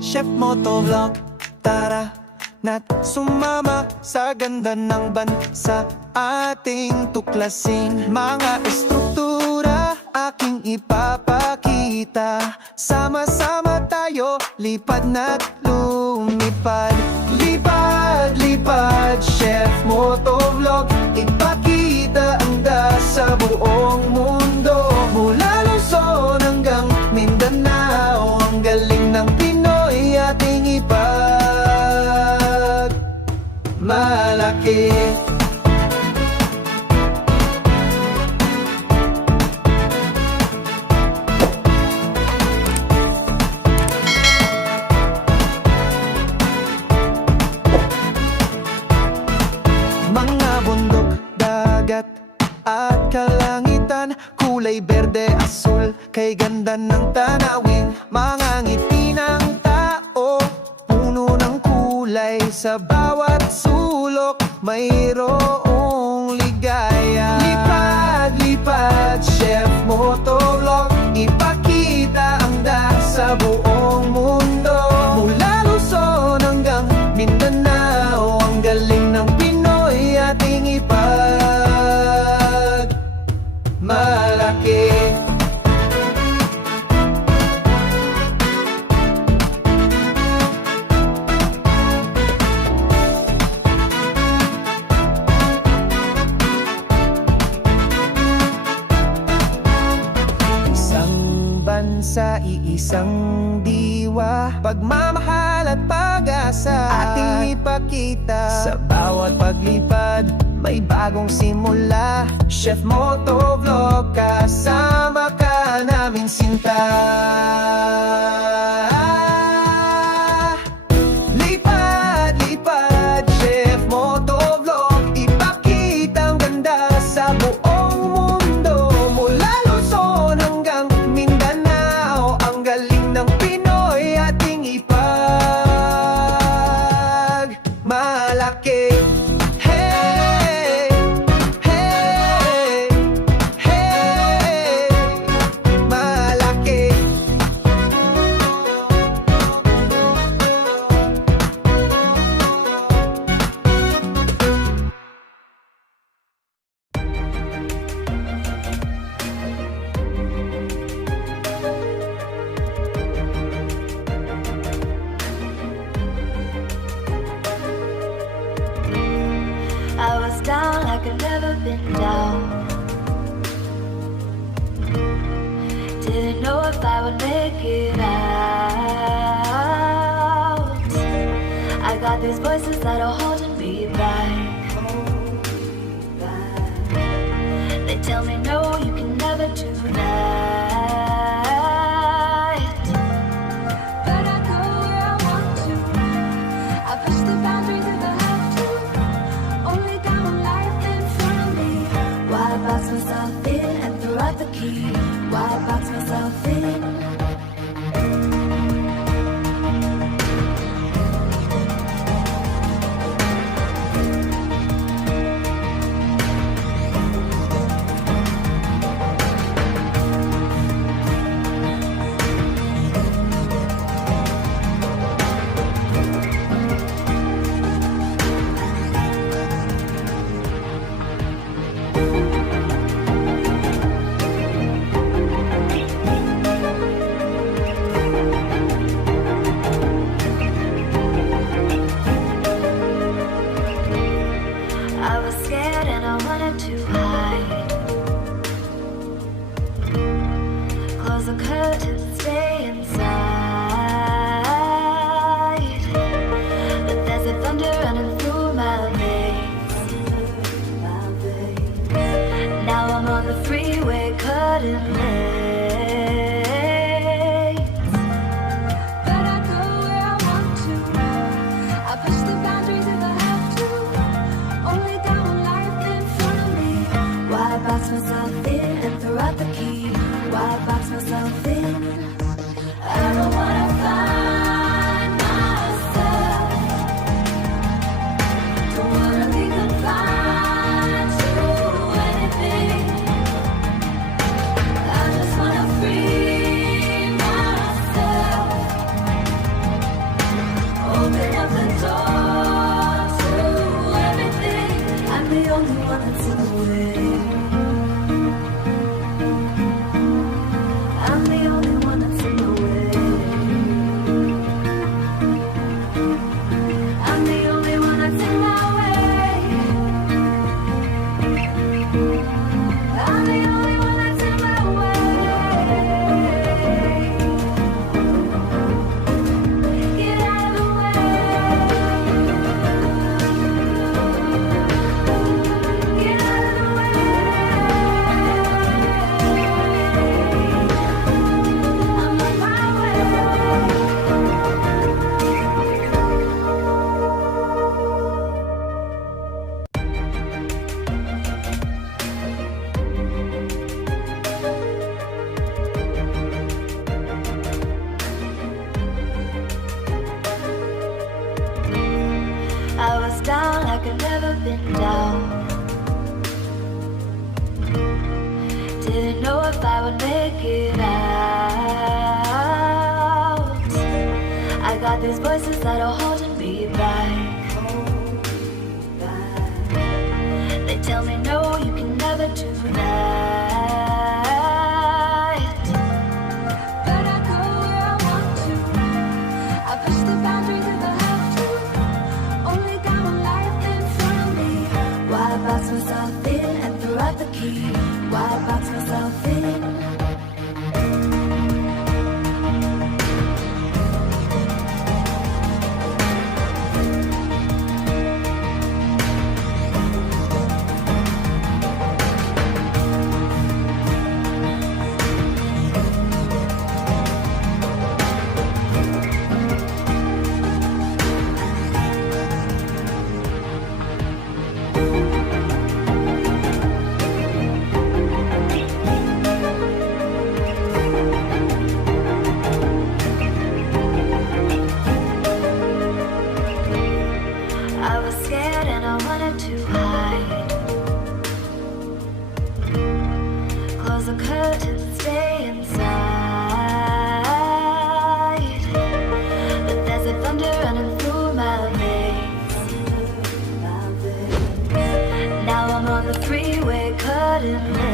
CHEFMOTO vlog, tara na't sumama sa ganda ng bansa. Ating tuklasin mga estruktura, aking ipapakita. Sama-sama tayo, lipad na't lumipad. Lipad, lipad, CHEFMOTO vlog, ipakita ang sa buong mundo. Mula Luzon hanggang Mindanao, ang galing ng Pinoy ating ipagmalaki. Mga bundok, dagat at kalangitan, kulay berde, asul, kay ganda ng tanawin. Mga ngiti ng tao, puno ng kulay, sa bawat sulok mayroong ligaya. Lipad, lipad, CHEFMOTO vlog, ipakita ang sa buong mundo. Mula Luzon hanggang Mindanao, ang galing ng Pinoy ating ipagmalaki. Sa iisang diwa, pagmamahal at pag-asa ating ipakita. Sa bawat paglipad, may bagong simula. CHEFMOTO vlog, kasama ka namin sinta. Lipad, lipad, CHEFMOTO vlog, ipakita ang ganda sa buong mundo. Mula Luzon hanggang Mindanao, ang galing ng Pinoy ating ipagmalaki. Hey, hey, hey, malaki. I was down like I've never been down. Didn't know if I would make it out. I got these voices that are holding me back. They tell me no, you can never do that. But I go where I want to. I push the boundaries if I have to. Only got one life in front of me. Why box myself in and throw out the key? Why box myself in? like I've never been down. Didn't know if I would make it out. I got these voices that are holding me back. They tell me no, you can never do that. But I go where I want to. I push the boundaries if I have to. Only got one life in front of me. Why box myself in and throw out the key? Why box myself in? I was scared and I wanted to hide. Close the curtains, stay inside. But there's a thunder running through my veins. Now I'm on the freeway, cutting lanes.